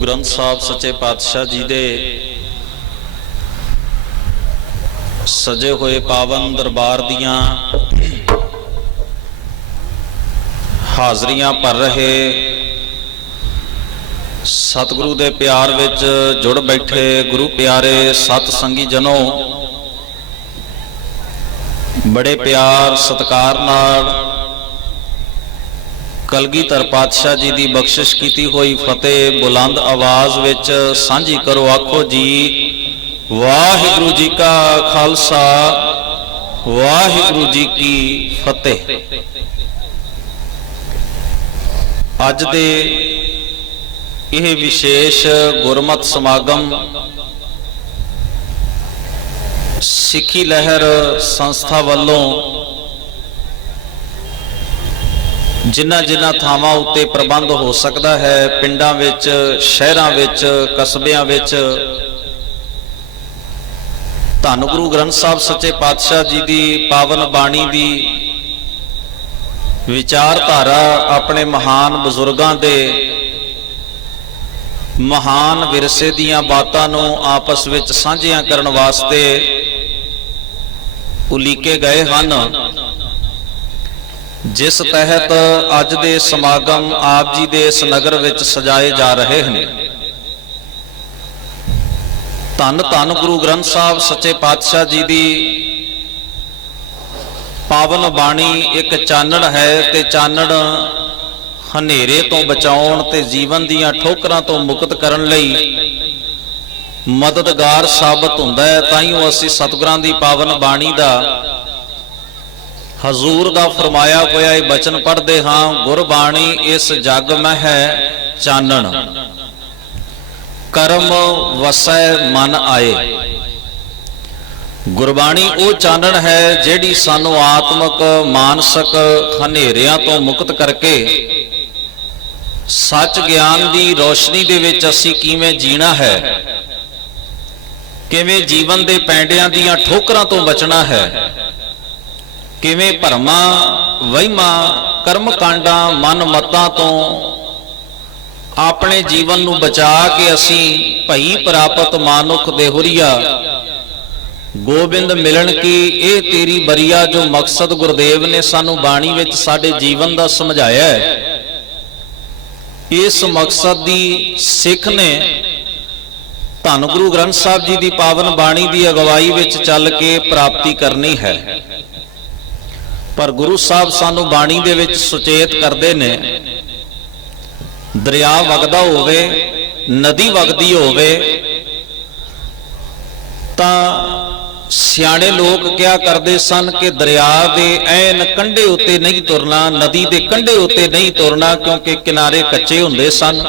ग्रंथ साहब सच्चे पातशाह जी दे सजे हुए पावन दरबार दियां हाजरियां भर रहे सतगुरु दे प्यार विच जुड़ बैठे गुरु प्यारे सत संगी जनों, बड़े प्यार सत्कार नाल कलगीधर पातशाह जी की बख्शिश की हुई फतेह बुलंद आवाज विच सांझी करो। आखो जी वाहिगुरु जी का खालसा वाहिगुरु जी की फतेह। अज दे यह विशेष गुरमत समागम सिक्खी लहर संस्था वालों जिन्ना जिन्ना थावां उत्ते प्रबंध हो सकता है, पिंडां विच, शहरां विच, कस्बियां विच धन गुरु ग्रंथ साहब सच्चे पातशाह जी की पावन बाणी की विचारधारा अपने महान बजुर्गों के महान विरसे दीयां बातां नूं आपस विच सांझियां करन वास्ते उलीके गए हैं, जिस तहत अज दे समागम आप जी दे इस नगर विच सजाए जा रहे हैं। धन धन गुरु ग्रंथ साहब सच्चे पातशाह जी की पावन बाणी एक चानण है ते चानण हनेरे तो बचाउण ते जीवन दीयां ठोकरां तो मुक्त करन लई मददगार साबित हुंदा है। ताईयों असीं सतगुरां दी पावन बाणी दा हजूर का फरमाया होया ये बचन पढ़ते हाँ, गुरबाणी इस जग में है चानण, कर्म वसै मन आए। गुरबाणी वो चानण है जिहड़ी सानू आत्मक मानसिक हनेरियां तो मुक्त करके सच ज्ञान की रोशनी दे विच असीं किवें जीना है, किवें जीवन दे पैंडियां दीयां ठोकरां तो बचना है, किवें भरमा वहिमा कर्म कांडा मन मतां तो अपने जीवन नूं बचा के असी भई प्राप्त मानुख देहुरिया गोबिंद मिलन की ए तेरी बरिया जो मकसद गुरुदेव ने सानू बाणी विच साडे जीवन दा समझाया है, इस मकसद दी सिख ने धन गुरु ग्रंथ साहब जी की पावन बाणी की अगवाई विच चल के प्राप्ति करनी है। पर गुरु साहब सानू बाणी दे विच सुचेत करते ने, दरिया वगदा होवे नदी वगदी होवे तां सियाणे लोग क्या करते सन कि दरिया दे ऐन कंढे उत्ते नहीं तुरना, नदी दे कंढे उत्ते नहीं तुरना, क्योंकि किनारे कच्चे हुंदे सन।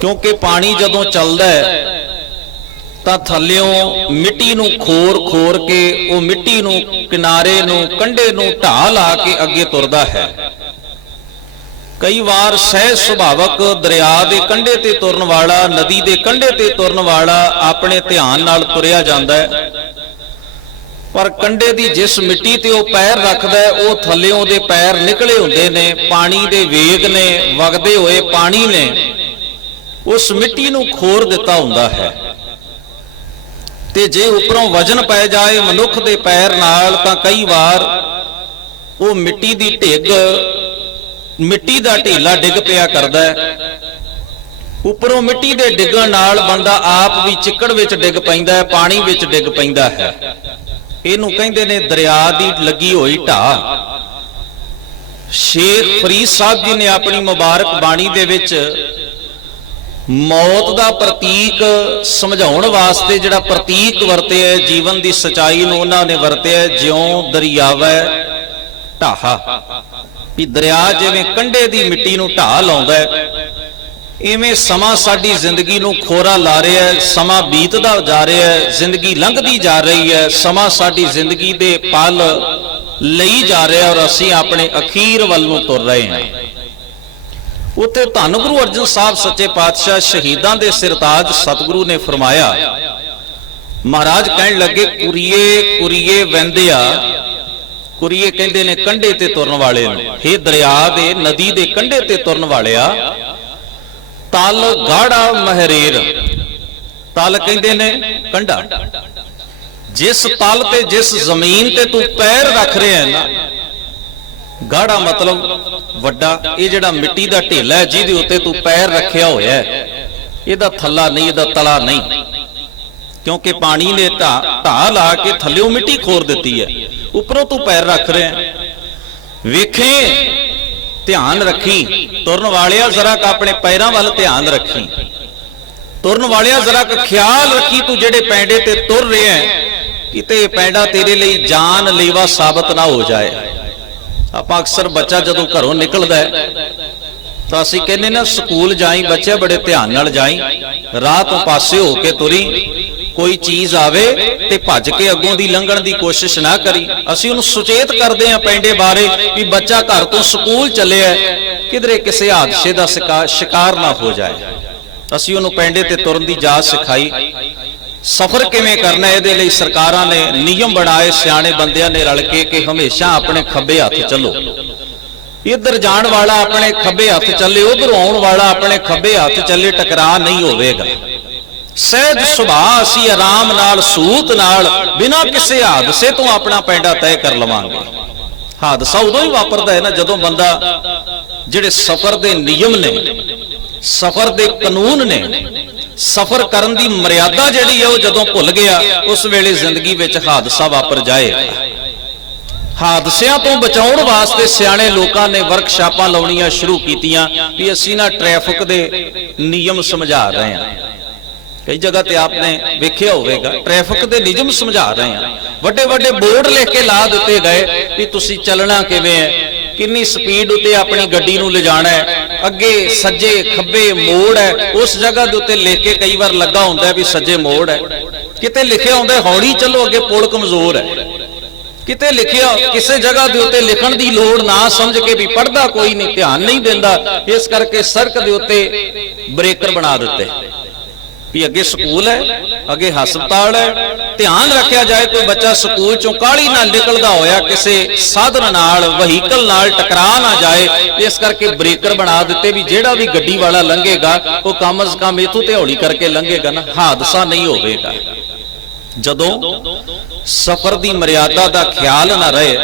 क्योंकि पानी जदों चलदा है तां थल्लियों मिट्टी नूं खोर खोर के वो मिट्टी नूं किनारे नूं कंढे नूं ढाह ला के अगे तुरदा है। कई बार सहज सुभावक दरिया के कंढे ते तुरन वाला, नदी के कंढे ते तुरन वाला अपने ध्यान नाल तुरिया जांदा है, पर कंढे दी जिस मिट्टी ते वो पैर रखदा है वो थल्लियों दे पैर निकले हुंदे ने, पानी दे वेग ने, वगदे होए पानी ने उस मिट्टी नूं खोर दिता हुंदा है। ते जे उपरों वजन पै जाए मनुख दे पैर नाल तां कई बार वो मिट्टी दी ढिग, मिट्टी दा ढीला डिग पिया करदा है। उपरों मिट्टी दे डिगण नाल बंदा आप भी चिक्कड़ विच डिग पैंदा है, पानी विच डिग पैंदा है। इहनूं कहिंदे ने दरिया दी लगी होई ढाह। शेख फरीद साहब जी ने अपनी मुबारक बाणी दे विच मौत का प्रतीक समझाउण वास्ते जिहड़ा प्रतीक वरतिया है, जीवन की सच्चाई नूं उन्होंने वरतिया, ज्यों दरियावै ढाहा, भी दरिया जिवें कंढे दी मिट्टी नूं ढाह लाउंदा है, इवें समा साडी जिंदगी नूं खोरा ला रहा है। समा बीतदा जा रहा है, जिंदगी लंघदी जा रही है, समा साडी जिंदगी दे पल लई जा रहा है और असीं अपने अखीर वल नूं तुर रहे हैं। उत्थे धन गुरु अर्जन साहब सच्चे पातशाह शहीदां दे सिरताज सतगुरु ने फरमाया, महाराज कहण लगे कुरीए कुरीए वैंदिया, कुरीए कहंदे ने कंढे ते तुरन वाले नूं, हे दरिया दे नदी दे कंढे ते तुरन वालिया तल गाढ़ा महरेर, तल कहते ने कंढा, जिस तल ते जिस जमीन ते तू पैर रख रहे है ना, गाढ़ा मतलब वड्डा, ये जिहड़ा मिट्टी दा ढेला है जिहदे उत्ते तू पैर रखिया होया है, इहदा थल्ला नहीं, इहदा तला नहीं, क्योंकि पानी ने ढा ला के थल्लियों मिट्टी खोर दी है, उपरों तू पैर रख रहे हैं। वेखे, ध्यान रखी, तुरन वालिया जरा अपने पैरों वाल ध्यान रखी, तुरन वालिया जरा ख्याल रखी, तू जेड़े पैंडे ते तुर रहे हैं किते पैंडा तेरे लिए जान लेवा साबित ना हो जाए। आप अक्सर बच्चा जदों घरों निकलदा है तो असीं कहने ना स्कूल जाई बच्चे बड़े ध्यान नाल जाई, राह तो पासे हो के तुरी, कोई चीज आवे ते भज के अगों दी लंघण दी कोशिश ना करी। असीं उहनूं सुचेत करदे हां पैंडे बारे भी बच्चा घर तो स्कूल चलिया किधरे किसी हादसे दा शिकार ना हो जाए। असीं उहनूं पैंडे ते तुरन दी जाच सिखाई। सफर किवें करना है, इहदे लई सरकारां ने नियम बनाए, सियाणे बंदियां ने रल के कि हमेशा अपने खब्बे हत्थ चलो, इधर जाण वाला अपने खब्बे हत्थ चले, उधर आउण वाला अपने खब्बे हत्थ चले, टकरा नहीं होवेगा। सहज सुभाਅ असीं आराम नाल सूत नाल बिना किसी हादसे तो अपना पैंडा तय कर लवांगे। हादसा उदों ही वापरदा है ना जदों बंदा जिहड़े सफर दे नियम ने, सफर दे कानून ने, सफर करन दी मर्यादा जिहड़ी है वो जदों भुल गया, उस वेले जिंदगी विच हादसा वापर जाएगा। हादसियां तो बचाउण वास्ते सियाणे लोकां ने वर्कशापां लाउणीਆਂ शुरू कीतियां भी असीं ना ट्रैफिक दे नियम समझा रहे हैं। कई जगह ते आपने वेखिया होवेगा ट्रैफिक दे नियम समझा रहे हैं, वड्डे वड्डे बोर्ड लिख के ला दिते गए भी तुसीं चलना किवें है, किन्नी स्पीड उत्ते अपनी गड्डी नूं ले जाना है, अगे सज्जे खब्बे मोड़ है, उस जगह दे उत्ते लिख के कई बार लगा हुंदा है भी सज्जे मोड़ है, किते लिखिया हुंदा है हौली चलो अगे पुल कमजोर है, किते लिखिया किसी जगह दे उत्ते लिखण दी लोड़ ना समझ के भी पढ़दा कोई नहीं, ध्यान नहीं देंदा, इस करके सड़क दे उत्ते ब्रेकर बना दिते भी अगे स्कूल है, अगे हस्पताल है, ध्यान रखा जाए कोई बच्चा स्कूल चों काली ना निकलदा होया किसी साधन नाल वहीकल नाल टकरा ना जाए, इस करके ब्रेकर बना दिते भी जेड़ा भी गड्डी वाला लंघेगा वो कम अज कम इथों ते हौली करके लंघेगा ना, हादसा नहीं होवेगा। जदों सफर दी मर्यादा दा ख्याल ना रहे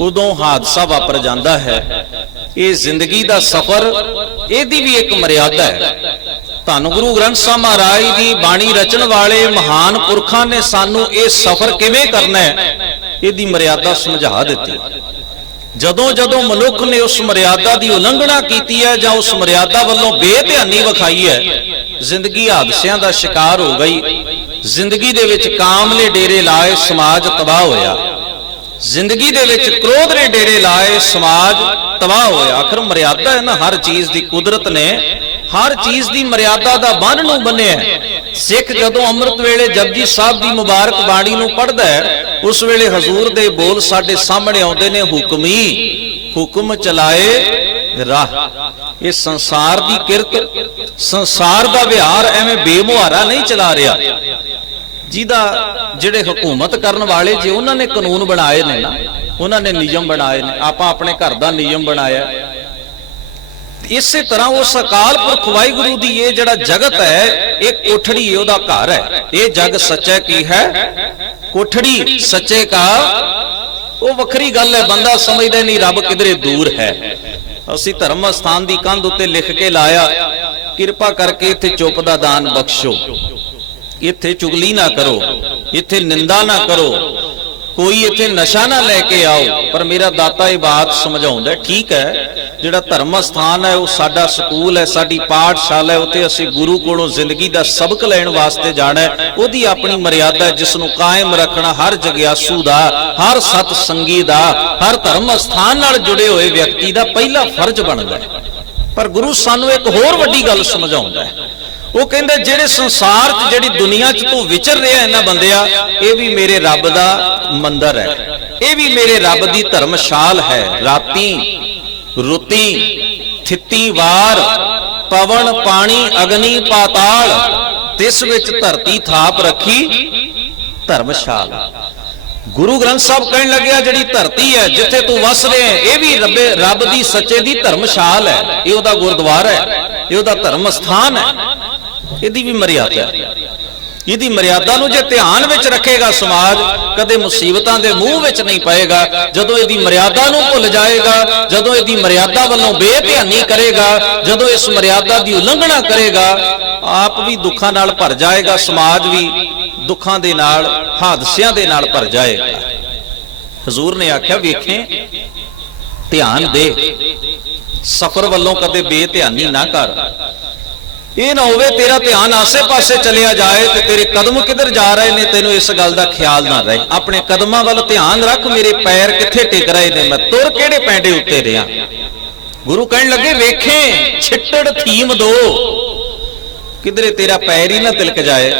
उदों हादसा वापर जांदा है। ये जिंदगी दा सफर इहदी भी एक मर्यादा है। धन गुरु ग्रंथ साहिब महाराज दी बाणी रचन वाले महान पुरखां ने सानू ये सफर किवें करना है इहदी मर्यादा समझा दिती। जदों जदों मनुख ने उस मर्यादा की उलंघना की है जां उस मर्यादा वालों बेध्यानी विखाई है, जिंदगी हादसियां दा शिकार हो गई। जिंदगी दे विच काम ने डेरे लाए, समाज तबाह होया। जिंदगी दे विच क्रोध ने डेरे लाए, समाज तबाह होया। आखिर मर्यादा है ना हर चीज की, कुदरत ने हर चीज की मर्यादा दा बन नूं बन्निया। सिख जदों अमृत वेले जपजी साहब की मुबारक बाणी नूं पढ़दा है उस वेले हजूर दे बोल साडे सामने आउंदे ने, हुक्मी हुक्म चलाए राह। ये संसार की किरत, संसार का विहार एवें बेमुहारा नहीं चला रहा। जिहदा जिहड़े हुकूमत करन वाले जे उन्होंने कानून बनाए ने ना, उन्होंने नियम बनाए ने, आपां अपने घर का नियम बनाया। इस तरह उस अकाल पुरख वाहिगुरू दी ये जिहड़ा जगत है एक कोठड़ी है, उहदा घर है। ये जग सच्चा की है, कोठड़ी सच्चे का वो वखरी गल है। बंदा समझदा नहीं रब किधरे दूर है। असी धर्म स्थान की कंध उत्ते लिख के लाया, किरपा करके इत्थे चुप दा दान बख्शो, इत्थे चुगली ना करो, इत्थे निंदा ना करो, कोई इत्थे नशा ना लेके आओ। पर मेरा दाता ये बात समझाउंदा है, ठीक है जिहड़ा धर्म स्थान है वो साडा स्कूल है, साडी पाठशाला है, उत्ते असीं गुरु कोलों जिंदगी दा सबक लैण वास्ते जाना है। उहदी अपनी मर्यादा है जिसनूं कायम रखना हर जग्यासू दा, हर सत संगी दा, हर धर्म स्थान नाल जुड़े हुए व्यक्ति दा पहला फर्ज बनदा है। पर गुरु सानूं एक होर वड्डी गल समझाउंदा है। वो कहंदे जिहड़े संसार च जिहड़ी दुनिया च तू विचर रहा है ना बंदिया, ये भी मेरे रब दा मंदिर है, ये भी मेरे रब दी धर्मशाल है। राती रुती थिती वार पवन पानी अग्नि पाताल, तिस विच धरती थाप रखी धर्मशाला। गुरु ग्रंथ साहब कहन लग्या जिहड़ी धरती है जिथे तू वस रहे है यह भी रब दी सच्चे दी धर्मशाल है, ये उहदा गुरुद्वारा है, ये उहदा धर्म स्थान है, इहदी भी मर्यादा है। इहदी मर्यादा नूं जे ध्यान विच रखेगा समाज कदे मुसीबतां दे मूंह विच नहीं पएगा। जदों इहदी मर्यादा नूं भुल जाएगा, जदों इहदी मर्यादा वल्लों बेध्यानी करेगा, जदों इस मर्यादा दी उलंघना करेगा, आप भी दुखां नाल भर जाएगा, समाज भी दुखां दे नाल हादसियां दे नाल भर जाएगा। हजूर ने आख्या वेखें ध्यान दे, सफर वल्लों कदे बेध्यानी ना कर। ये ना होवे तेरा ध्यान आसे पासे चलिया जाए तो तेरे कदम किधर जा रहे ने तेनों इस गल का ख्याल ना रहे। अपने कदमां वल ध्यान रख, मेरे पैर किथे टिक रहे ने, मैं तुर केड़े पैंडे उत्ते रहा। गुरु कहन लगे वेखें छिट्टड़ थीम दो, किधरे तेरा पैर ही ना तिलक जाए,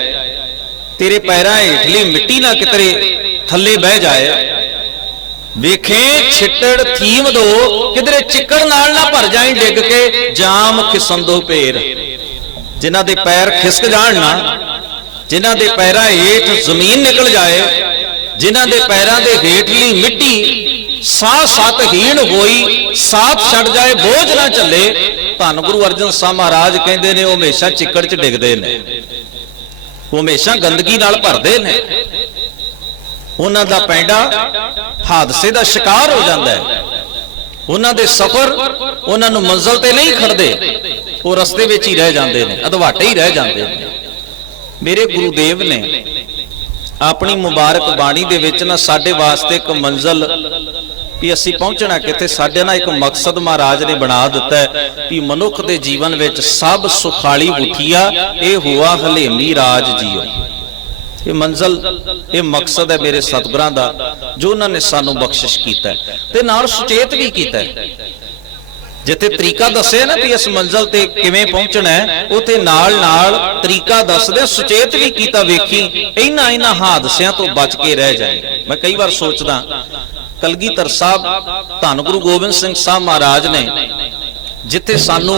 तेरे पैरां हेठली मिट्टी ना कितरे थल्ले बह जाए। वेखें छिट्टड़ थीम दो, किधरे चिक्कड़ नाल ना भर जाए डिग के, जाम खिसंदो पेर। जिन्हां दे पैर खिसक जाण ना, जिन्हां दे पैरां हेठ जमीन निकल जाए, जिन्हां दे पैरां दे हेठली मिट्टी साह सत हीण होई साथ छड़ जाए, बोझ ना चले। धन गुरु अर्जन साहब महाराज कहंदे ने वो हमेशा चिक्कड़ च डिगदे ने, वो हमेशा गंदगी नाल भरदे ने, उन्हां दा पैंडा हादसे दा शिकार हो जांदा है। उन्हां दे सफर उन्हां नूं मंजिल ते नहीं खड़दे, वो रस्ते विच ही रह जांदे ने, अधवाटे ही रह जांदे ने। मेरे गुरुदेव ने अपनी मुबारक बाणी दे विच ना साडे वास्ते एक मंजिल भी असीं पहुंचना किथे, साडे ना एक मकसद महाराज ने बना दिता है कि मनुख दे जीवन विच सब सुखाली उठिया ये हुआ हलेमी राज जियो। ये मंजिल ये मकसद है मेरे सतगुरां दा जो उन्होंने सानू बख्शिश कीता है ते नाल सुचेत भी कीता है। जिथे तरीका दसे ना भी इस मंजिल ते किवें पहुंचना है, उथे नाल नाल तरीका दसदे सुचेत भी कीता। वेखी इन्हां हादसियां तो बच के रह जाए। मैं कई बार सोचदा कलगीधर साहब धन गुरु गोबिंद सिंह साहब महाराज ने जिथे सानू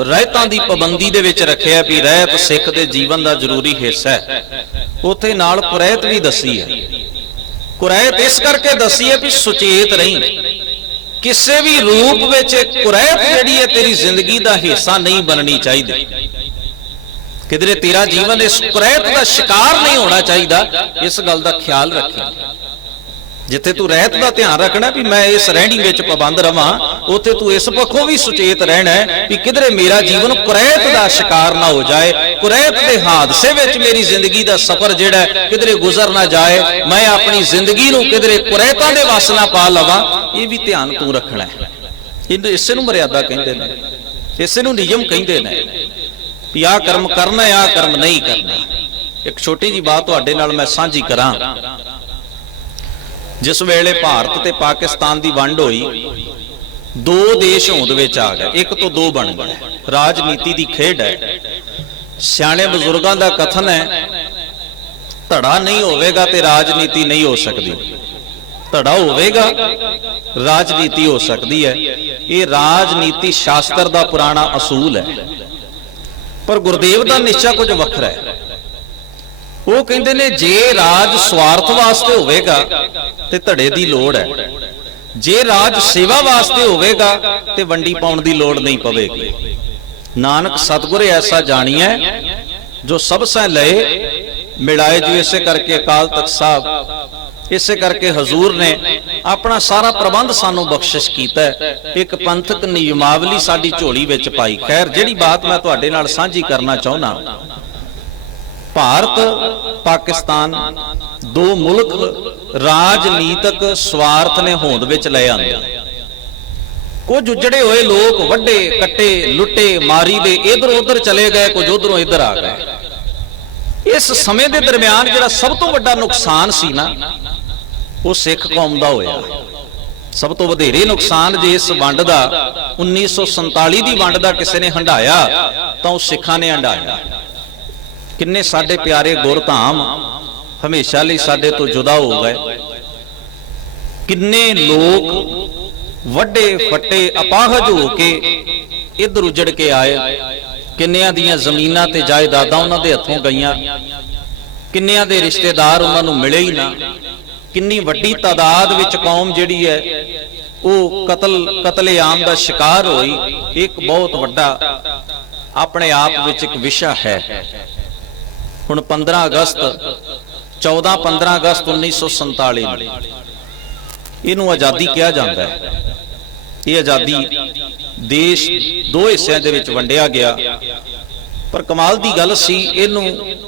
रहतां दी पाबंदी दे विच रखिया भी रहत सिख दे जीवन दा जरूरी हिस्सा है, उथे नाल कुरैत भी दसी है। कुरैत इस करके दसी है भी सुचेत रही, किसी भी रूप विच कुरैत जिहड़ी है तेरी जिंदगी दा हिस्सा नहीं बननी चाहिए। किधरे तेरा जीवन इस कुरैत दा शिकार नहीं होना चाहिए। इस गल दा ख्याल रखी। जिथे तू रहत दा ध्यान रखना भी मैं इस रहणी विच पाबंद रवां, उथे तू इस पक्षों भी सुचेत रहना है कि किधरे मेरा जीवन कुरैत दा शिकार ना हो जाए, कुरैत दे हादसे विच मेरी जिंदगी दा सफर जिहड़ा किधरे गुजर ना जाए, मैं अपनी जिंदगी नूं किधरे कुरैतां दे वस ना पा लवां। ये भी ध्यान तू रखना है। इसे नूं मर्यादा कहंदे ने, इसे नूं नियम कहंदे ने भी आ कर्म करना है, आ कर्म नहीं करना। एक छोटी जी बात तुहाडे नाल मैं साझी करां। जिस वेले भारत ते पाकिस्तान की वंड हुई, दो देश होंद विच आ गए, एक तो दो बन गए। राजनीति की खेड है। सियाणे बजुर्गों का कथन है धड़ा नहीं होवेगा ते राजनीति नहीं हो सकती, धड़ा होवेगा राजनीति हो सकती है। ये राजनीति शास्त्र का पुराना असूल है, पर गुरुदेव का निश्चय कुछ वखरा है। वो कहते ने जे राज स्वार्थ वास्ते होवेगा ते धड़े दी लोड़ है, जे राज सेवा वास्ते होवेगा ते वंडी पाउण दी लोड़ नहीं पवेगी। नानक सतगुर ऐसा जानिए जो सब सै लए मिलाए जो। इसे करके अकाल तख्त साहब, इसे करके हजूर ने अपना सारा प्रबंध सानू बख्शिश कीता है। एक पंथक नियमावली साडी झोली विच पाई। खैर जिहड़ी बात मैं तुहाडे नाल साझी करना चाहुंदा, भारत पाकिस्तान दो मुल्क राजनीतिक स्वार्थ ने होंद विच ले आंदे। कुछ उजड़े हुए लोग वड्डे कट्टे लुटे मारी दे इधर उधर चले गए, कुछ उधरों इधर आ गए। इस समय के दरमियान जिहड़ा सब तो वड्डा नुकसान सी ना, वो सिख कौम दा होया। सब तो वधेरे नुकसान जे इस वंड दा 1947 दी वंड दा किसी ने हंडाया तां उह सिखां ने हंडाया। किन्ने साडे प्यारे गुरधाम हमेशा लई साडे तो जुदा हो गए। किन्ने लोग वड्डे फट्टे अपाहज होके इधर उजड़ के आए। किन्नियां दियां जमीनां ते जायदादां उन्हां दे हत्थों गईयां, किन्नियां दे रिश्तेदार उन्हां नूं मिले ही ना। किन्नी वड्डी तादाद विच कौम जिहड़ी है वो कतलेआम दा शिकार होई, एक बहुत वड्डा अपने आप विच एक विषय है। हुण 15 अगस्त 14-15 अगस्त 1947 इनू आज़ादी कहा जाता है। ये आज़ादी देश दो हिस्सों दे विच वंडिया गया, पर कमाल की गल सी इनू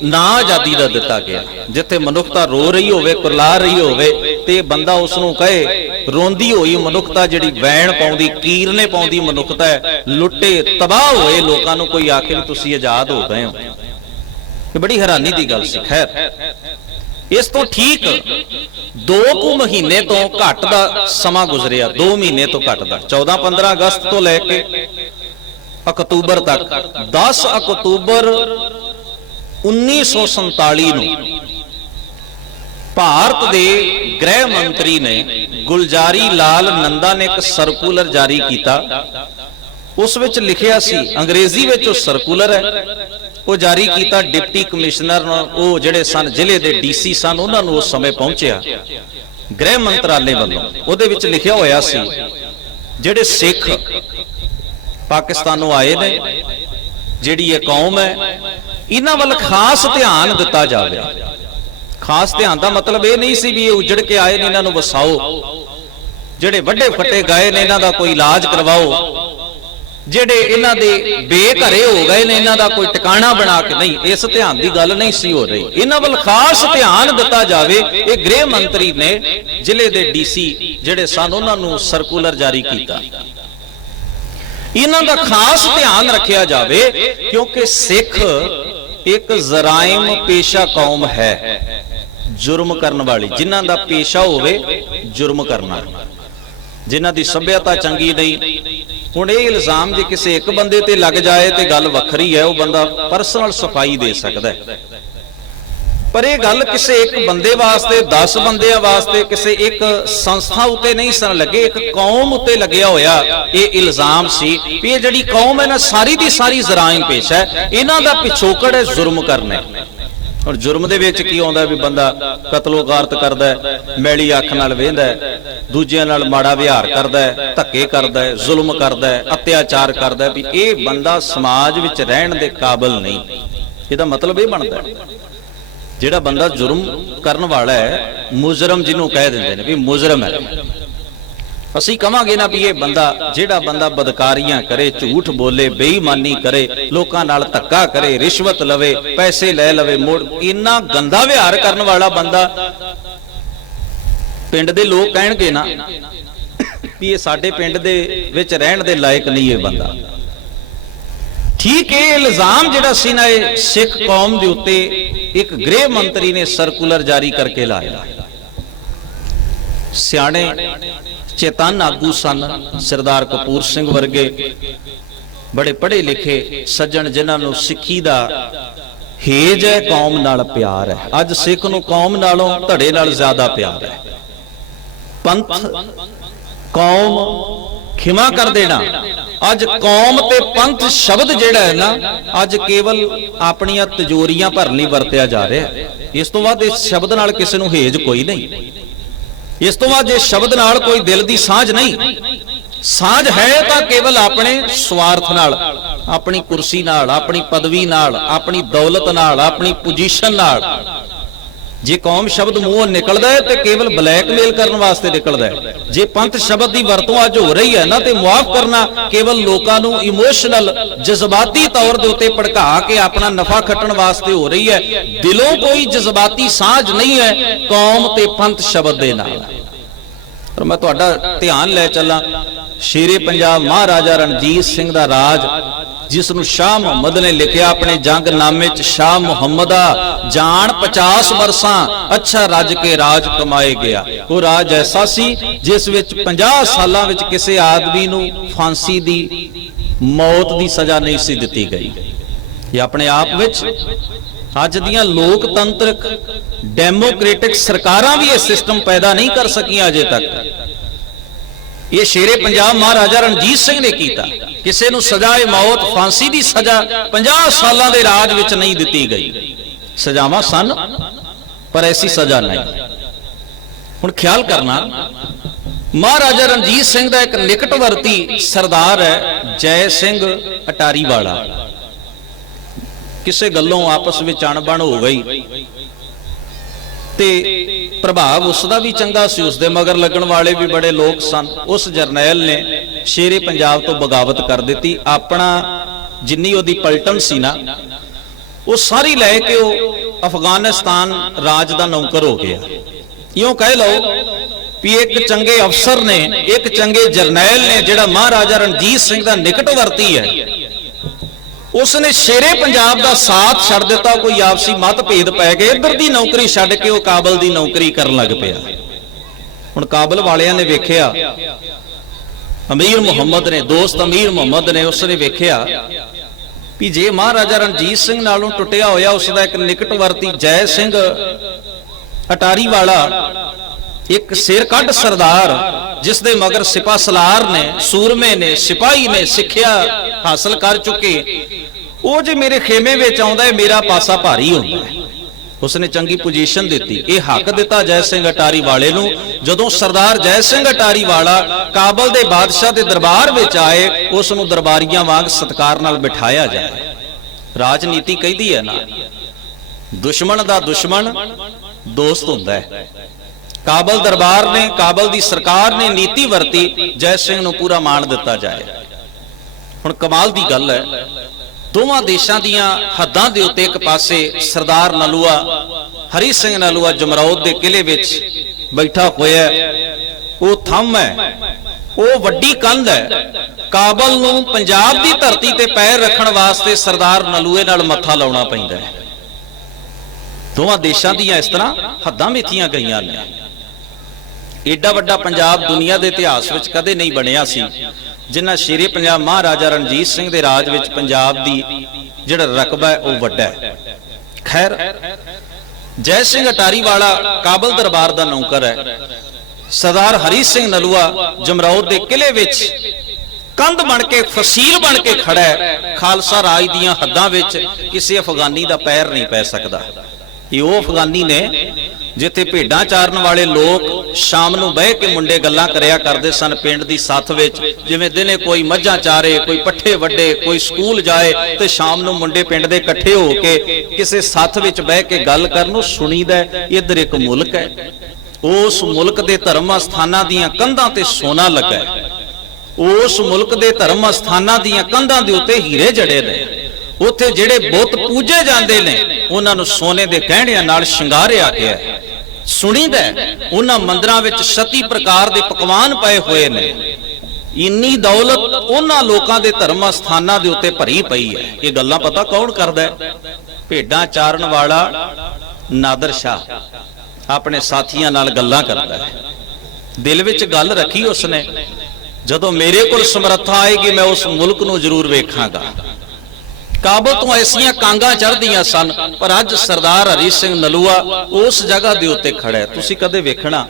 ना आज़ादी का दिता गया। जिथे मनुखता रो रही होवे, कुरला रही होवे, ते बंदा उसनू कहे रोंदी हुई मनुखता जिहड़ी वैण पाउंदी, कीरने पाउंदी मनुखता है, लुटे तबाह होए लोकां नू कोई आखे भी तुसीं आज़ाद हो गए हो। ये बड़ी हैरानी की गल सी। खैर इस तो ठीक 2 महीने तो घट का समा गुजरिया, 2 महीने तो घट का, 14-15 अगस्त तो लैके अक्तूबर तक। 10 अक्तूबर 1947 भारत के गृह मंत्री ने गुलजारी लाल नंदा ने एक सर्कुलर जारी किया। उस विच लिखिया सी, अंग्रेजी विच सर्कुलर है, वो जारी किया डिप्टी कमिश्नर वो जिहड़े सन जिले के DC सन, उन्होंने उस समय पहुंचया गृह मंत्रालय वालों। उहदे विच लिखिया होया सी जिहड़े सिख पाकिस्तानों आए ने, जिहड़ी ये कौम है, इन्हां वल खास ध्यान दिता जावे। खास ध्यान का मतलब ये नहीं सी भी ये उजड़ के आए ने, इन्हां नूं वसाओ, जिहड़े वड्डे फटे गए ने इन्हां दा कोई इलाज करवाओ, जिहड़े इन्हां दे बेघरे हो गए ने इन्हां दा कोई टिकाणा बना के, नहीं, इस ध्यान की गल नहीं सी हो रही। इन्हां वल खास ध्यान दिता जावे। ये गृह मंत्री ने जिले के DC जिहड़े सन उन्हां नूं सर्कुलर जारी कीता, इन्हां दा खास ध्यान रखिया जावे, क्योंकि सिख एक जराइम पेशा कौम है, जुर्म करने वाली, जिन्हां दा पेशा होवे जुर्म करना, जिन्हां दी सभ्यता चंगी नहीं। हुण ये इल्जाम जे किसी एक बंदे ते लग जाए तो गल वखरी है, वो बंदा परसनल सफाई दे सकता है, पर यह गल किसी एक बंदे वास्ते, 10 बंदियां वास्ते, किसी एक संस्था उत्ते नहीं सन लगे, एक कौम उत्ते लग्या होया ये इल्जाम सी कि ये जिहड़ी कौम है ना सारी दी सारी जराइम पेश है, इन्हां दा पिछोकड़ है जुर्म करने। और जुर्म दे विच की आउंदा भी बंदा कतलो गारत करदा है, मैली अख नाल वेंदा है, दूजियां नाल माड़ा विहार करदा है, धक्के करदा है, जुल्म करदा है, अत्याचार करदा है, भी ये बंदा समाज विच रहण दे काबिल नहीं। इहदा मतलब ये बनदा है जिहड़ा बंदा जुर्म करने वाला है, मुजरम जिन्हों कह देंगे ने भी मुजरम है, असी कहांगे ना भी ये बंदा जिहड़ा बंदा बदकारियां करे, झूठ बोले, बेईमानी करे, लोकां नाल धक्का करे, रिश्वत लवे, पैसे ले लवे, मोड़ इन्ना गंदा व्यवहार करने वाला बंदा पिंड दे लोग कहणगे ना भी ये साडे पिंड दे विच रहण दे लायक नहीं है बंदा। ठीक है, इल्जाम जिहड़ा सी ना सिख कौम दे उत्ते एक गृह मंत्री ने सर्कुलर जारी करके लाया। सियाणे चेतन आगू सन सरदार कपूर सिंह वर्गे बड़े पढ़े लिखे सज्जन, जिन्हां नूं सिੱਖੀ दा हेज है, कौम नाल प्यार है। अज सिख नूं कौम नालों धड़े नाल ज्यादा प्यार है। पंथ कौम खिमा कर देना, अज कौम ते पंथ शब्द जिहड़ा है ना अज केवल अपनी तिजोरियां भरनी वरतिया जा रहा है। इस तो बाद इस शब्द नाल किसी नूं हेज कोई नहीं, इस तो बाद इस शब्द नाल कोई दिल दी साझ नहीं। साझ है तो केवल अपने स्वार्थ नाल, अपनी कुर्सी नाल, अपनी पदवी नाल, अपनी दौलत नाल, अपनी पोजीशन नाल। जे कौम शब्द मूंहों निकलदा है तो केवल ब्लैकमेल करने वास्ते निकलदा है। जे पंथ शब्द की वरतों अज हो रही है ना तो मुआफ करना केवल लोगों को इमोशनल जज्बाती तौर के उत्ते भड़का के अपना नफा खट्टण वास्ते हो रही है। दिलों कोई जज्बाती साझ नहीं है कौम ते पंथ शब्द दे नाल। और मैं तुहाडा ध्यान ले चला शेरे पंजाब महाराजा रणजीत सिंह दा राज, जिसनू शाह मुहम्मद ने लिखिया अपने जंगनामे च, शाह मुहम्मदा जान 50 वर्षां अच्छा रज के राज कमाए गया। वो राज ऐसा सी जिस विच 50 सालां विच किसी आदमी नू फांसी दी मौत दी सजा नहीं सी दिती गई। ये अपने आप विच अज दियां लोकतंत्रक डेमोक्रेटिक सरकारां भी यह सिस्टम पैदा नहीं कर सकियां अजे तक। ये शेरे पंजाब महाराजा रणजीत सिंह ने किया। किसी नूं सजाए मौत, फांसी की सजा 50 सालां दे राज विच नहीं दिती गई। सजावां सन पर ऐसी सजा नहीं। ਹੁਣ ਖਿਆਲ ਕਰਨਾ, ਮਹਾਰਾਜਾ ਰਣਜੀਤ ਸਿੰਘ ਦਾ ਇੱਕ ਨਿਕਟਵਰਤੀ ਸਰਦਾਰ ਹੈ ਜੈ ਸਿੰਘ ਅਟਾਰੀ ਵਾਲਾ। ਕਿਸੇ ਗੱਲੋਂ ਆਪਸ ਵਿੱਚ ਅਣਬਣ ਹੋ ਗਈ ਤੇ ਪ੍ਰਭਾਵ ਉਸ ਦਾ ਵੀ ਚੰਗਾ ਸੀ, ਉਸ ਦੇ ਮਗਰ ਲੱਗਣ ਵਾਲੇ ਵੀ ਬੜੇ ਲੋਕ ਸਨ। ਉਸ ਜਰਨੈਲ ਨੇ ਸ਼ੇਰੇ ਪੰਜਾਬ ਤੋਂ ਬਗਾਵਤ ਕਰ ਦਿੱਤੀ। ਆਪਣਾ ਜਿੰਨੀ ਉਹਦੀ ਪਲਟਨ ਸੀ ਨਾ, ਉਹ ਸਾਰੀ ਲੈ ਕੇ ਉਹ ਅਫਗਾਨਿਸਤਾਨ ਰਾਜ ਦਾ ਨੌਕਰ ਹੋ ਗਿਆ। ਇਉਂ ਕਹਿ ਲਓ ਵੀ ਇੱਕ ਚੰਗੇ ਅਫਸਰ ਨੇ, ਇੱਕ ਚੰਗੇ ਜਰਨੈਲ ਨੇ, ਜਿਹੜਾ ਮਹਾਰਾਜਾ ਰਣਜੀਤ ਸਿੰਘ ਦਾ ਨਿਕਟਵਰਤੀ ਹੈ, ਉਸਨੇ ਸ਼ੇਰੇ ਪੰਜਾਬ ਦਾ ਸਾਥ ਛੱਡ ਦਿੱਤਾ। ਕੋਈ ਆਪਸੀ ਮਤਭੇਦ ਪੈ ਗਏ, ਇੱਧਰ ਦੀ ਨੌਕਰੀ ਛੱਡ ਕੇ ਉਹ ਕਾਬਲ ਦੀ ਨੌਕਰੀ ਕਰਨ ਲੱਗ ਪਿਆ। ਹੁਣ ਕਾਬਲ ਵਾਲਿਆਂ ਨੇ ਵੇਖਿਆ, ਅਮੀਰ ਮੁਹੰਮਦ ਨੇ, ਦੋਸਤ ਅਮੀਰ ਮੁਹੰਮਦ ਨੇ, ਉਸਨੇ ਵੇਖਿਆ ਵੀ ਜੇ ਮਹਾਰਾਜਾ ਰਣਜੀਤ ਸਿੰਘ ਨਾਲੋਂ ਟੁੱਟਿਆ ਹੋਇਆ ਉਸਦਾ ਇੱਕ ਨਿਕਟਵਰਤੀ ਜੈ ਸਿੰਘ ਅਟਾਰੀ ਵਾਲਾ, ਇੱਕ ਸਿਰ ਕੱਢ ਸਰਦਾਰ ਜਿਸ ਦੇ ਮਗਰ ਸਿਪਾਹ ਸਲਾਰ ਨੇ, ਸੂਰਮੇ ਨੇ, ਸਿਪਾਹੀ ਨੇ, ਸਿੱਖਿਆ ਹਾਸਲ ਕਰ ਚੁੱਕੇ, ਉਹ ਜੇ ਮੇਰੇ ਖੇਮੇ ਵਿੱਚ ਆਉਂਦਾ ਹੈ ਮੇਰਾ ਪਾਸਾ ਭਾਰੀ ਹੁੰਦਾ ਹੈ। ਉਸਨੇ ਚੰਗੀ ਪੋਜੀਸ਼ਨ ਦਿੱਤੀ, ਇਹ ਹੱਕ ਦਿੱਤਾ ਜੈ ਸਿੰਘ ਅਟਾਰੀ ਵਾਲੇ ਨੂੰ। ਜਦੋਂ ਸਰਦਾਰ ਜੈ ਸਿੰਘ ਅਟਾਰੀ ਵਾਲਾ ਕਾਬਲ ਦੇ ਬਾਦਸ਼ਾਹ ਦੇ ਦਰਬਾਰ ਵਿੱਚ ਆਏ, ਉਸ ਨੂੰ ਦਰਬਾਰੀਆਂ ਵਾਂਗ ਸਤਿਕਾਰ ਨਾਲ ਬਿਠਾਇਆ ਜਾਏ। ਰਾਜਨੀਤੀ ਕਹਿੰਦੀ ਹੈ ਨਾ, ਦੁਸ਼ਮਣ ਦਾ ਦੁਸ਼ਮਣ ਦੋਸਤ ਹੁੰਦਾ ਹੈ। ਕਾਬਲ ਦਰਬਾਰ ਨੇ, ਕਾਬਲ ਦੀ ਸਰਕਾਰ ਨੇ ਨੀਤੀ ਵਰਤੀ, ਜੈ ਸਿੰਘ ਨੂੰ ਪੂਰਾ ਮਾਣ ਦਿੱਤਾ ਜਾਏ। ਹੁਣ ਕਮਾਲ ਦੀ ਗੱਲ ਹੈ, ਦੋਵਾਂ ਦੇਸ਼ਾਂ ਦੀਆਂ ਹੱਦਾਂ ਦੇ ਉੱਤੇ ਇੱਕ ਪਾਸੇ ਸਰਦਾਰ ਨਲੂਆ, ਹਰੀ ਸਿੰਘ ਨਲੂਆ ਜਮਰੌਦ ਦੇ ਕਿਲੇ ਵਿੱਚ ਬੈਠਾ ਹੋਇਆ, ਉਹ ਥੰਮ ਹੈ, ਉਹ ਵੱਡੀ ਕੰਧ ਹੈ। ਕਾਬਲ ਨੂੰ ਪੰਜਾਬ ਦੀ ਧਰਤੀ ਤੇ ਪੈਰ ਰੱਖਣ ਵਾਸਤੇ ਸਰਦਾਰ ਨਲੂਏ ਨਾਲ ਮੱਥਾ ਲਾਉਣਾ ਪੈਂਦਾ ਹੈ। ਦੋਵਾਂ ਦੇਸ਼ਾਂ ਦੀਆਂ ਇਸ ਤਰ੍ਹਾਂ ਹੱਦਾਂ ਮਿੱਥੀਆਂ ਗਈਆਂ ਨੇ। ਏਡਾ ਵੱਡਾ ਪੰਜਾਬ ਦੁਨੀਆ ਦੇ ਇਤਿਹਾਸ ਵਿੱਚ ਕਦੇ ਨਹੀਂ ਬਣਿਆ ਸੀ ਜਿੰਨਾ ਸ਼ੇਰੇ ਪੰਜਾਬ ਮਹਾਰਾਜਾ ਰਣਜੀਤ ਸਿੰਘ ਦੇ ਰਾਜ ਵਿੱਚ ਪੰਜਾਬ ਦੀ ਜਿਹੜਾ ਰਕਬਾ ਹੈ ਉਹ ਵੱਡਾ ਹੈ। ਖੈਰ, ਜੈ ਸਿੰਘ ਅਟਾਰੀ ਵਾਲਾ ਕਾਬਲ ਦਰਬਾਰ ਦਾ ਨੌਕਰ ਹੈ। ਸਰਦਾਰ ਹਰੀ ਸਿੰਘ ਨਲੂਆ ਜਮਰੌਦ ਦੇ ਕਿਲੇ ਵਿੱਚ ਕੰਧ ਬਣ ਕੇ, ਫਸੀਲ ਬਣ ਕੇ ਖੜਾ ਹੈ। ਖਾਲਸਾ ਰਾਜ ਦੀਆਂ ਹੱਦਾਂ ਵਿੱਚ ਕਿਸੇ ਅਫਗਾਨੀ ਦਾ ਪੈਰ ਨਹੀਂ ਪੈ ਸਕਦਾ। ਇਹ ਉਹ ਅਫਗਾਨੀ ਨੇ ਜਿੱਥੇ ਭੇਡਾਂ ਚਾਰਨ ਵਾਲੇ ਲੋਕ ਸ਼ਾਮ ਨੂੰ ਬਹਿ ਕੇ ਮੁੰਡੇ ਗੱਲਾਂ ਕਰਿਆ ਕਰਦੇ ਸਨ ਪਿੰਡ ਦੀ ਸੱਥ ਵਿੱਚ। ਜਿਵੇਂ ਦਿਨੇ ਕੋਈ ਮੱਝਾਂ ਚਾਰੇ, ਕੋਈ ਪੱਠੇ ਵੱਡੇ, ਕੋਈ ਸਕੂਲ ਜਾਏ, ਤੇ ਸ਼ਾਮ ਨੂੰ ਮੁੰਡੇ ਪਿੰਡ ਦੇ ਇਕੱਠੇ ਹੋ ਕੇ ਕਿਸੇ ਸੱਥ ਵਿੱਚ ਬਹਿ ਕੇ ਗੱਲ ਕਰਨ ਨੂੰ ਸੁਣੀਦਾ। ਇੱਧਰ ਇੱਕ ਮੁਲਕ ਹੈ, ਉਸ ਮੁਲਕ ਦੇ ਧਰਮ ਅਸਥਾਨਾਂ ਦੀਆਂ ਕੰਧਾਂ ਤੇ ਸੋਨਾ ਲੱਗਾ ਹੈ। ਉਸ ਮੁਲਕ ਦੇ ਧਰਮ ਅਸਥਾਨਾਂ ਦੀਆਂ ਕੰਧਾਂ ਦੇ ਉੱਤੇ ਹੀਰੇ ਜੜੇ ਨੇ। ਉੱਥੇ ਜਿਹੜੇ ਬੁੱਤ ਪੂਜੇ ਜਾਂਦੇ ਨੇ ਉਹਨਾਂ ਨੂੰ ਸੋਨੇ ਦੇ ਗਹਿਣਿਆਂ ਨਾਲ ਸ਼ਿੰਗਾਰਿਆ ਗਿਆ। ਸੁਣੀਦਾ ਉਹਨਾਂ ਮੰਦਰਾਂ ਵਿੱਚ 36 ਪ੍ਰਕਾਰ ਦੇ ਪਕਵਾਨ ਪਏ ਹੋਏ ਨੇ। ਇੰਨੀ ਦੌਲਤ ਉਹਨਾਂ ਲੋਕਾਂ ਦੇ ਧਰਮ ਅਸਥਾਨਾਂ ਦੇ ਉੱਤੇ ਭਰੀ ਪਈ ਹੈ। ਇਹ ਗੱਲਾਂ ਪਤਾ ਕੌਣ ਕਰਦਾ ਹੈ? ਭੇਡਾਂ ਚਾਰਨ ਵਾਲਾ ਨਾਦਰ ਸ਼ਾਹ ਆਪਣੇ ਸਾਥੀਆਂ ਨਾਲ ਗੱਲਾਂ ਕਰਦਾ ਹੈ। ਦਿਲ ਵਿੱਚ ਗੱਲ ਰੱਖੀ ਉਸਨੇ, ਜਦੋਂ ਮੇਰੇ ਕੋਲ ਸਮਰੱਥਾ ਆਏਗੀ ਮੈਂ ਉਸ ਮੁਲਕ ਨੂੰ ਜ਼ਰੂਰ ਵੇਖਾਂਗਾ। ਕਾਬਲ ਤੋਂ ਐਸੀਆਂ ਕਾਂਗਾਂ ਚੜ੍ਹਦੀਆਂ ਸਨ, ਪਰ ਅੱਜ ਸਰਦਾਰ ਹਰੀ ਸਿੰਘ ਨਲੂਆ ਉਸ ਜਗ੍ਹਾ ਦੇ ਉੱਤੇ ਖੜਾ ਹੈ। ਤੁਸੀਂ ਕਦੇ ਵੇਖਣਾ,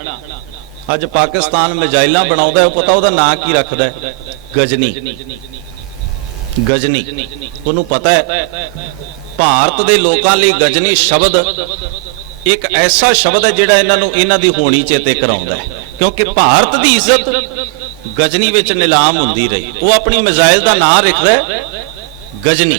ਅੱਜ ਪਾਕਿਸਤਾਨ ਮਿਜ਼ਾਈਲਾਂ ਬਣਾਉਂਦਾ ਹੈ, ਪਤਾ ਉਹਦਾ ਨਾਂ ਕੀ ਰੱਖਦਾ ਹੈ? ਗਜਨੀ। ਗਜਨੀ ਉਹਨੂੰ ਪਤਾ ਹੈ ਭਾਰਤ ਦੇ ਲੋਕਾਂ ਲਈ ਗਜਨੀ ਸ਼ਬਦ ਇੱਕ ਐਸਾ ਸ਼ਬਦ ਹੈ ਜਿਹੜਾ ਇਹਨਾਂ ਦੀ ਹੋਣੀ ਚੇਤੇ ਕਰਾਉਂਦਾ ਹੈ। ਕਿਉਂਕਿ ਭਾਰਤ ਦੀ ਇੱਜ਼ਤ ਗਜਨੀ ਵਿੱਚ ਨਿਲਾਮ ਹੁੰਦੀ ਰਹੀ। ਉਹ ਆਪਣੀ ਮਿਜ਼ਾਈਲ ਦਾ ਨਾਂ ਰੱਖਦਾ ਹੈ ਗਜਨੀ।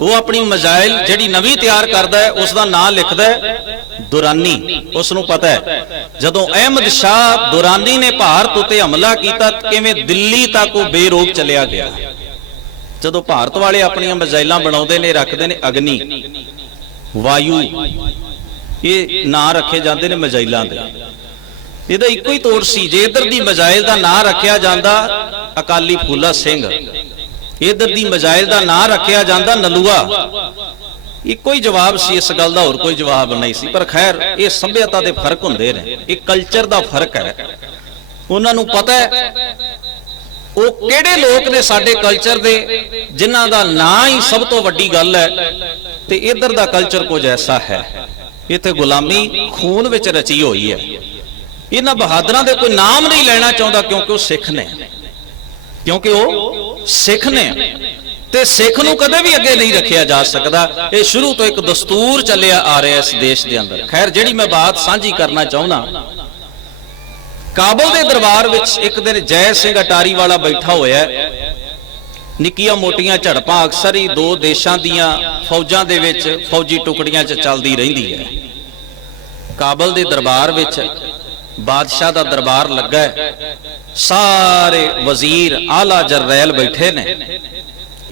ਉਹ ਆਪਣੀ ਮਿਜ਼ਾਈਲ ਜਿਹੜੀ ਨਵੀਂ ਤਿਆਰ ਕਰਦਾ ਹੈ ਉਸ ਦਾ ਨਾਂ ਲਿਖਦਾ ਹੈ ਦੁਰਾਨੀ। ਉਸ ਨੂੰ ਪਤਾ ਹੈ ਜਦੋਂ ਅਹਿਮਦ ਸ਼ਾਹ ਦੁਰਾਨੀ ਨੇ ਭਾਰਤ ਉੱਤੇ ਹਮਲਾ ਕੀਤਾ ਕਿਵੇਂ ਦਿੱਲੀ ਤੱਕ ਉਹ ਬੇਰੋਕ ਚਲਿਆ ਗਿਆ। ਜਦੋਂ ਭਾਰਤ ਵਾਲੇ ਆਪਣੀਆਂ ਮਿਜ਼ਾਈਲਾਂ ਬਣਾਉਂਦੇ ਨੇ, ਰੱਖਦੇ ਨੇ ਅਗਨੀ, ਵਾਯੂ, ਇਹ ਨਾਂ ਰੱਖੇ ਜਾਂਦੇ ਨੇ ਮਿਜ਼ਾਈਲਾਂ ਦੇ। ਇਹਦਾ ਇੱਕੋ ਹੀ ਤੋੜ ਸੀ, ਜੇ ਇਧਰ ਦੀ ਮਿਜ਼ਾਈਲ ਦਾ ਨਾਂ ਰੱਖਿਆ ਜਾਂਦਾ ਅਕਾਲੀ ਫੂਲਾ ਸਿੰਘ, ਇਧਰ ਦੀ ਮਿਜ਼ਾਈਲ ਦਾ ਨਾਂ ਰੱਖਿਆ ਜਾਂਦਾ ਨਲੂਆ। ਇੱਕੋ ਹੀ ਜਵਾਬ ਸੀ ਇਸ ਗੱਲ ਦਾ, ਹੋਰ ਕੋਈ ਜਵਾਬ ਨਹੀਂ ਸੀ। ਪਰ ਖੈਰ, ਇਹ ਸਭਿਅਤਾ ਦੇ ਫਰਕ ਹੁੰਦੇ ਨੇ, ਇਹ ਕਲਚਰ ਦਾ ਫਰਕ ਹੈ। ਉਹਨਾਂ ਨੂੰ ਪਤਾ ਹੈ ਉਹ ਕਿਹੜੇ ਲੋਕ ਨੇ ਸਾਡੇ ਕਲਚਰ ਦੇ ਜਿਨ੍ਹਾਂ ਦਾ ਨਾਂ ਹੀ ਸਭ ਤੋਂ ਵੱਡੀ ਗੱਲ ਹੈ, ਤੇ ਇਧਰ ਦਾ ਕਲਚਰ ਕੁਝ ਐਸਾ ਹੈ। ਇੱਥੇ ਗੁਲਾਮੀ ਖੂਨ ਵਿੱਚ ਰਚੀ ਹੋਈ ਹੈ। ਇਹਨਾਂ ਬਹਾਦਰਾਂ ਦੇ ਕੋਈ ਨਾਮ ਨਹੀਂ ਲੈਣਾ ਚਾਹੁੰਦਾ ਕਿਉਂਕਿ ਉਹ ਸਿੱਖ ਨੇ, ਕਿਉਂਕਿ ਉਹ ਸਿੱਖ ਨੇ। ਤੇ ਸਿੱਖ ਨੂੰ ਕਦੇ ਵੀ ਅੱਗੇ ਨਹੀਂ ਰੱਖਿਆ ਜਾ ਸਕਦਾ। ਇਹ ਸ਼ੁਰੂ ਤੋਂ ਇੱਕ ਦਸਤੂਰ ਚੱਲਿਆ ਆ ਰਿਹਾ ਇਸ ਦੇਸ਼ ਦੇ ਅੰਦਰ। ਖੈਰ, ਜਿਹੜੀ ਮੈਂ ਬਾਤ ਸਾਂਝੀ ਕਰਨਾ ਚਾਹੁੰਦਾ, ਕਾਬਲ ਦੇ ਦਰਬਾਰ ਵਿੱਚ ਇੱਕ ਦਿਨ ਜੈ ਸਿੰਘ ਅਟਾਰੀ ਵਾਲਾ ਬੈਠਾ ਹੋਇਆ। ਨਿੱਕੀਆਂ ਮੋਟੀਆਂ ਝੜਪਾਂ ਅਕਸਰ ਹੀ ਦੋ ਦੇਸ਼ਾਂ ਦੀਆਂ ਫੌਜਾਂ ਦੇ ਵਿੱਚ ਫੌਜੀ ਟੁਕੜੀਆਂ 'ਚ ਚੱਲਦੀ ਰਹਿੰਦੀ ਹੈ। ਕਾਬਲ ਦੇ ਦਰਬਾਰ ਵਿੱਚ ਬਾਦਸ਼ਾਹ ਦਾ ਦਰਬਾਰ ਲੱਗਾ ਹੈ, ਸਾਰੇ ਵਜ਼ੀਰ ਆਲਾ ਜਰਨੈਲ ਬੈਠੇ ਨੇ।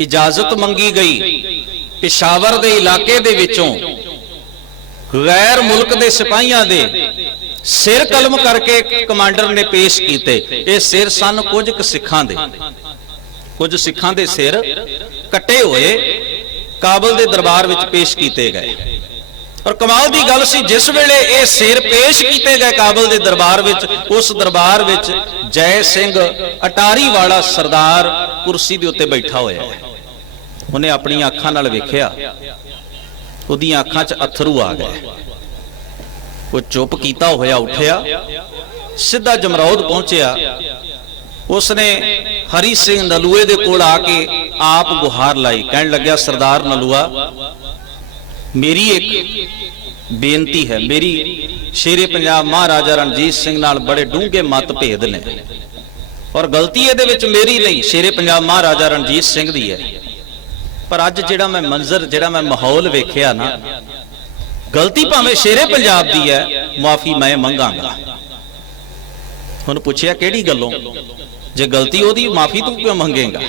ਇਜਾਜ਼ਤ ਮੰਗੀ ਗਈ ਪਿਸ਼ਾਵਰ ਦੇ ਇਲਾਕੇ ਦੇ ਵਿੱਚੋਂ ਗੈਰ ਮੁਲਕ ਦੇ ਸਿਪਾਹੀਆਂ ਦੇ ਸਿਰ ਕਲਮ ਕਰਕੇ ਕਮਾਂਡਰ ਨੇ ਪੇਸ਼ ਕੀਤੇ। ਇਹ ਸਿਰ ਸਨ ਕੁਝ ਕੁ ਸਿੱਖਾਂ ਦੇ, ਕੁਝ ਸਿੱਖਾਂ ਦੇ ਸਿਰ ਕੱਟੇ ਹੋਏ ਕਾਬਲ ਦੇ ਦਰਬਾਰ ਵਿੱਚ ਪੇਸ਼ ਕੀਤੇ ਗਏ। ਔਰ ਕਮਾਲ ਦੀ ਗੱਲ ਸੀ, ਜਿਸ ਵੇਲੇ ਇਹ ਸਿਰ ਪੇਸ਼ ਕੀਤੇ ਗਏ ਕਾਬਲ ਦੇ ਦਰਬਾਰ ਵਿੱਚ, ਉਸ ਦਰਬਾਰ ਵਿੱਚ ਜੈ ਸਿੰਘ ਅਟਾਰੀ ਵਾਲਾ ਸਰਦਾਰ ਕੁਰਸੀ ਦੇ ਉੱਤੇ ਬੈਠਾ ਹੋਇਆ ਹੈ। ਉਹਨੇ ਆਪਣੀਆਂ ਅੱਖਾਂ ਨਾਲ ਵੇਖਿਆ, ਉਹਦੀਆਂ ਅੱਖਾਂ 'ਚ ਅਥਰੂ ਆ ਗਏ। ਉਹ ਚੁੱਪ ਕੀਤਾ ਹੋਇਆ ਉੱਠਿਆ, ਸਿੱਧਾ ਜਮਰੌਦ ਪਹੁੰਚਿਆ। ਉਸਨੇ ਹਰੀ ਸਿੰਘ ਨਲੂਏ ਦੇ ਕੋਲ ਆ ਕੇ ਆਪ ਗੁਹਾਰ ਲਾਈ। ਕਹਿਣ ਲੱਗਿਆ, ਸਰਦਾਰ ਨਲੂਆ, ਮੇਰੀ ਇੱਕ ਬੇਨਤੀ ਹੈ। ਮੇਰੀ ਸ਼ੇਰੇ ਪੰਜਾਬ ਮਹਾਰਾਜਾ ਰਣਜੀਤ ਸਿੰਘ ਨਾਲ ਬੜੇ ਡੂੰਘੇ ਮਤਭੇਦ ਨੇ, ਔਰ ਗਲਤੀ ਇਹਦੇ ਵਿੱਚ ਮੇਰੀ ਨਹੀਂ, ਸ਼ੇਰੇ ਪੰਜਾਬ ਮਹਾਰਾਜਾ ਰਣਜੀਤ ਸਿੰਘ ਦੀ ਹੈ। ਪਰ ਅੱਜ ਜਿਹੜਾ ਮੈਂ ਮੰਜ਼ਰ, ਜਿਹੜਾ ਮੈਂ ਮਾਹੌਲ ਵੇਖਿਆ ਨਾ, ਗਲਤੀ ਭਾਵੇਂ ਸ਼ੇਰੇ ਪੰਜਾਬ ਦੀ ਹੈ, ਮਾਫੀ ਮੈਂ ਮੰਗਾਂਗਾ। ਉਹਨੂੰ ਪੁੱਛਿਆ, ਕਿਹੜੀ ਗੱਲੋਂ? ਜੇ ਗਲਤੀ ਉਹਦੀ, ਮਾਫੀ ਤੂੰ ਕਿਉਂ ਮੰਗੇਗਾ?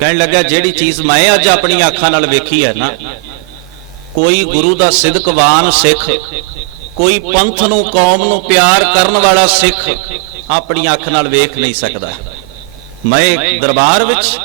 ਕਹਿਣ ਲੱਗਾ, ਜਿਹੜੀ ਚੀਜ਼ ਮੈਂ ਅੱਜ ਆਪਣੀਆਂ ਅੱਖਾਂ ਨਾਲ ਵੇਖੀ ਹੈ ਨਾ, ਕੋਈ ਗੁਰੂ ਦਾ ਸਿਦਕਵਾਨ ਸਿੱਖ, ਕੋਈ ਪੰਥ ਨੂੰ, ਕੌਮ ਨੂੰ ਪਿਆਰ ਕਰਨ ਵਾਲਾ ਸਿੱਖ ਆਪਣੀ ਅੱਖ ਨਾਲ ਵੇਖ ਨਹੀਂ ਸਕਦਾ। ਮੈਂ ਦਰਬਾਰ ਵਿੱਚ